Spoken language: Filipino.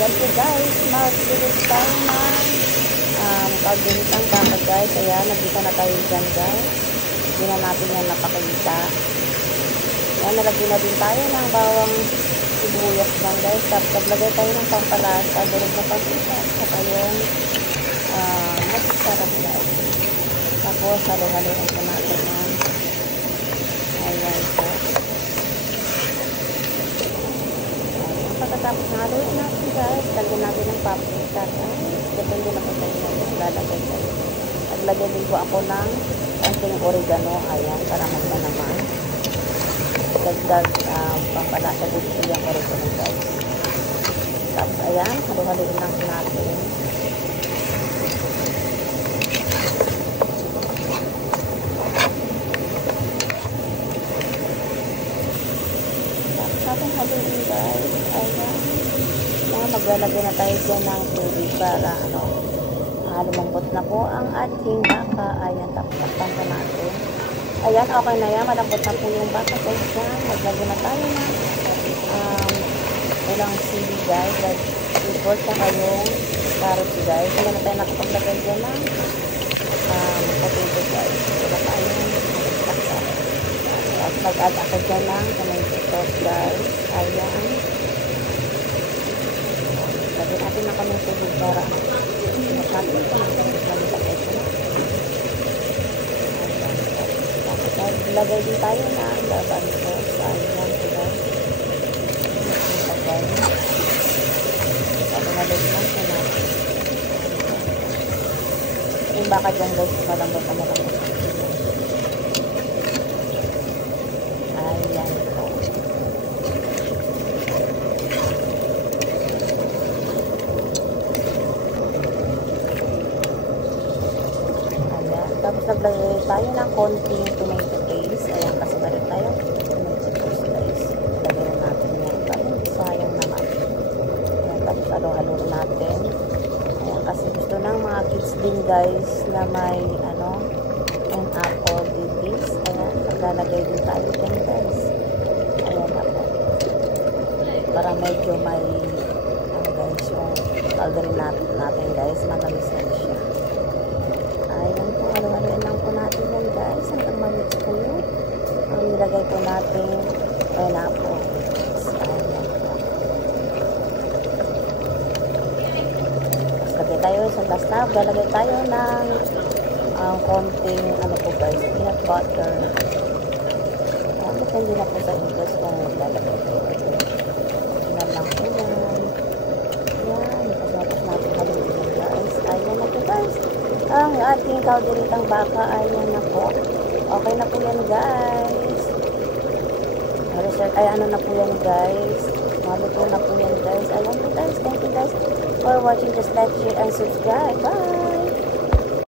ayan po guys, mag-silid tayo ng pagdinitang baka guys. Ayan, nagkita na tayo dyan guys. Hindi na natin yan napakita. Ayan, nalagyan na din tayo ng bawang sibuyas lang guys. Tapos naglagay tayo ng pampalasa, durog na pampita. Saka yung magsarap guys. Tapos halo-haloin po natin yan. Ayan po. Pagkatapos na haluin natin guys, lagyan natin ng paprika guys. Depende na po sa inyo yung lalagay guys. Naglagay din po ako ng konting oregano. Ayan, para magda naman. Dagdag pampalasa din po yung oregano guys. Tapos ayan, halu-haluin lang natin. Tapos haluin guys. Ayan. Maglalagay na tayo dyan ng tubig para lumambot na po ang ating baka. Ayan, tapos takpan pa natin. Ayan, okay na yan. Malambot na po yung baka guys dyan. Maglagay na tayo ng ilang sili guys. Like, saka yung carrots guys. Ayan na tayo nakapaglagay dyan ng potato guys. Wala tayo takpan. Tapos mag-add ako dyan ng tomato sauce guys. Ayan. Lagyan natin na kami tubig para sinat natin ito. Tapos lagay din tayo na laban sauce. Ayan guys. Sabi na lagyan lang sa natin. Yung baka dyan guys, malambot na malambot. Ayan po. Tapos naglagay tayo ng konting tomato paste. Ayan, kasi balik tayo. Tomato paste guys. Lagay na natin yan. Sayang naman. Ayan, tapos halo-halo natin. Ayan, kasi gusto ng mga kids din guys na may apple bibis. Ayan, maglalagay din tayo dyan guys. Ayan na po. Para medyo may guys, yung kaldarin natin guys. Manamis na siya. Ayan po, halo-haloin lang po natin yan guys. Hanggang mamix po yun. Ang nilagay po natin pineapple. Ayan po. Tapos lagay tayo sa last na. Lalagay tayo ng konting po guys, peanut butter. Depende na po sa English kung lalagay po. Ayan lang po yan. Ayan. Tapos natin haluin guys. Ayan na po guys. Ang ating kalderitang baka, ayan na po. Okay na po yan guys. Ay, na po yan guys. Maluto na po yan guys. Ayan po guys. Thank you guys for watching. Just like, share, and subscribe. Bye!